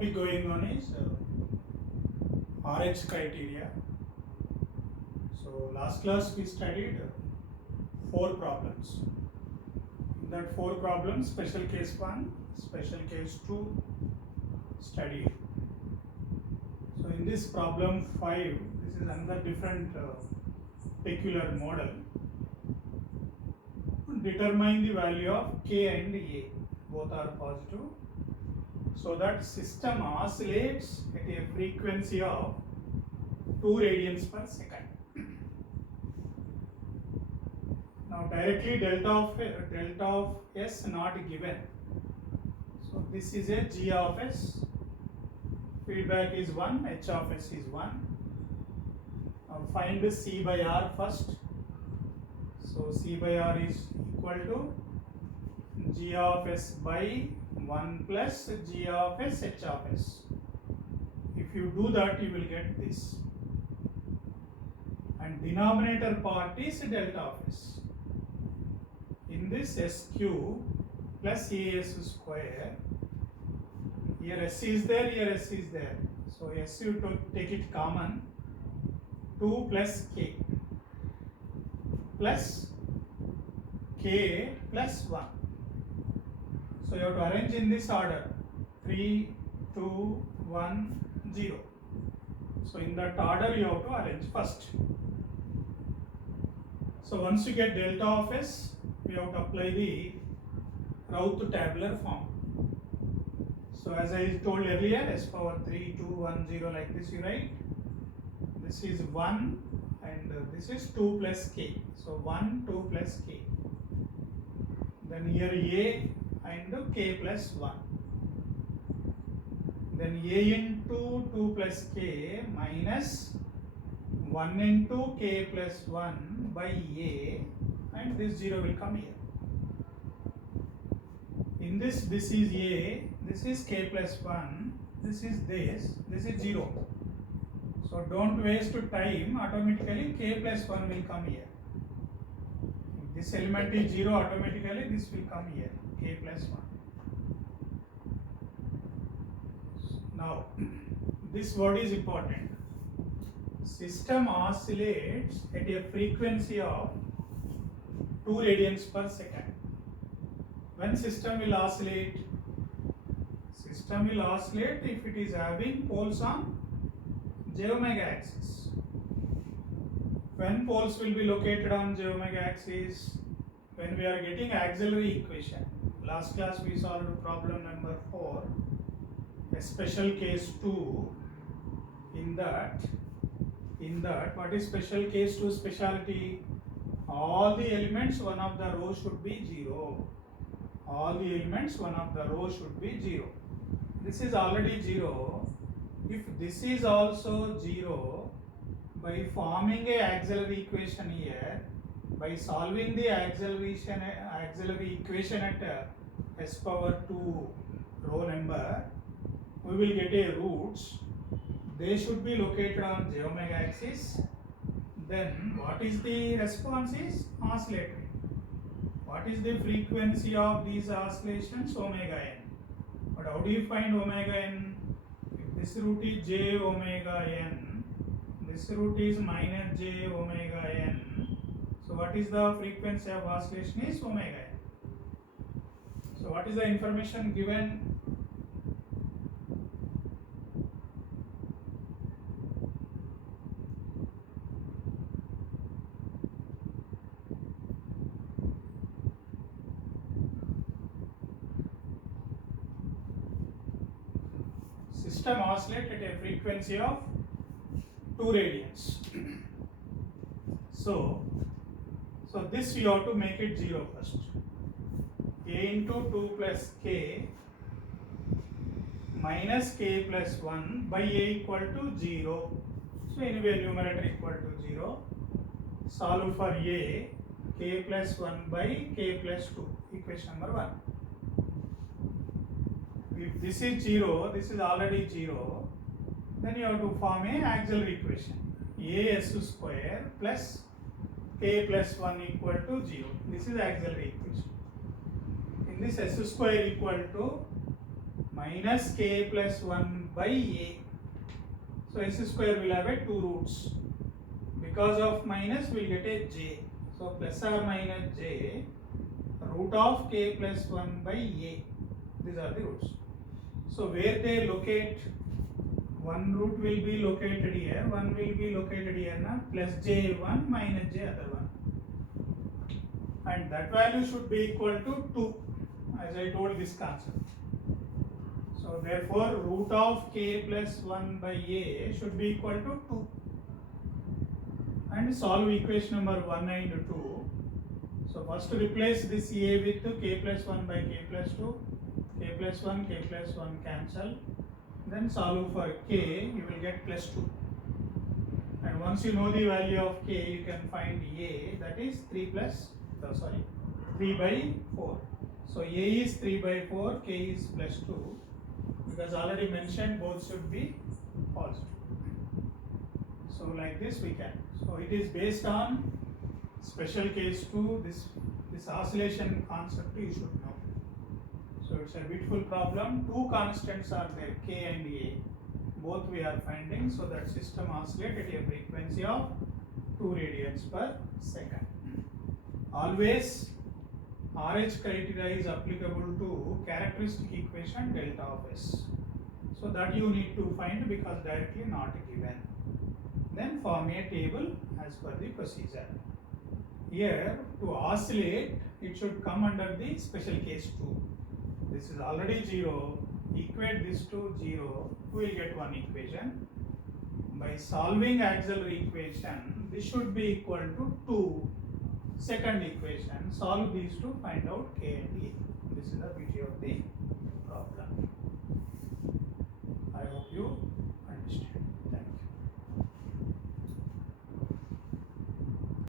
topic going on is RH criteria. So last class we studied 4 problems. In that 4 problems, special case 1, special case 2 studied. So in this problem 5, this is another different peculiar model. Determine the value of K and A, both are positive, so that system oscillates at a frequency of 2 radians per second. Now directly delta of S not given, so this is a G of S, feedback is 1, H of S is 1. Now find C by R first. So C by R is equal to G of S by 1 plus G of S H of S. If you do that, you will get this. And denominator part is delta of S. In this S cube plus AS square, here S is there, here S is there. So S you take it common, 2 plus K plus K plus 1. So you have to arrange in this order, 3, 2, 1, 0. So in that order you have to arrange first. So once you get delta of S, we have to apply the Routh tabular form. So as I told earlier, S power 3, 2, 1, 0 like this you write. This is 1 and this is 2 plus K. So 1, 2 plus K. Then here A and K plus 1. Then A into 2 plus K minus 1 into K plus 1 by A, and this 0 will come here. In this is A, this is K plus 1, this is 0. So don't waste time, automatically K plus 1 will come here. If this element is 0, automatically this will come here, K plus 1. Now, this word is important. System oscillates at a frequency of 2 radians per second. When system will oscillate? System will oscillate if it is having poles on j omega axis. When poles will be located on j omega axis? When we are getting auxiliary equation. Last class we solved problem number 4, a special case 2. In that what is special case 2 specialty? All the elements one of the rows should be 0. All the elements one of the rows should be 0. This is already 0. If this is also 0, by forming a auxiliary equation here, by solving the auxiliary equation at S power 2 row number, we will get a roots. They should be located on j omega axis. Then what is the response is oscillatory. What is the frequency of these oscillations? Omega n. But how do you find omega n? If this root is j omega n, this root is minus j omega n. So what is the frequency of oscillation is omega n. So what is the information given? System oscillates at a frequency of 2 radians. So this you have to make it 0 first. A into 2 plus K minus K plus 1 by A equal to 0. So anyway numerator equal to 0. Solve for A, K plus 1 by K plus 2, equation number 1. If this is 0, this is already 0, then you have to form a auxiliary equation. AS square plus K plus 1 equal to 0. This is auxiliary equation. In this S square equal to minus k plus 1 by a. So s square will have a 2 roots. Because of minus we will get a j. So plus or minus j root of k plus 1 by a. These are the roots. So where they locate, one root will be located here, one will be located here now, plus j one minus j other one. And that value should be equal to 2, as I told this concept. So therefore root of k plus 1 by a should be equal to 2. And solve equation number 1 and 2. So first replace this a with k plus 1 by k plus 2, k plus 1 cancel. Then solve for k, you will get plus 2. And once you know the value of k, you can find a, that is 3 by 4. So a is 3 by 4, k is plus 2. Because already mentioned both should be positive. So like this we can. So it is based on special case 2, this oscillation concept you should know. So it's a beautiful problem. Two constants are there, k and a. Both we are finding, so that system oscillates at a frequency of 2 radians per second. Always RH criteria is applicable to characteristic equation delta of S. So that you need to find because directly not given. Then form a table as per the procedure. Here to oscillate, it should come under the special case 2. This is already 0, equate this to 0, we will get one equation. By solving auxiliary equation, this should be equal to 2. Second equation, solve these to find out k and a. This is the beauty of the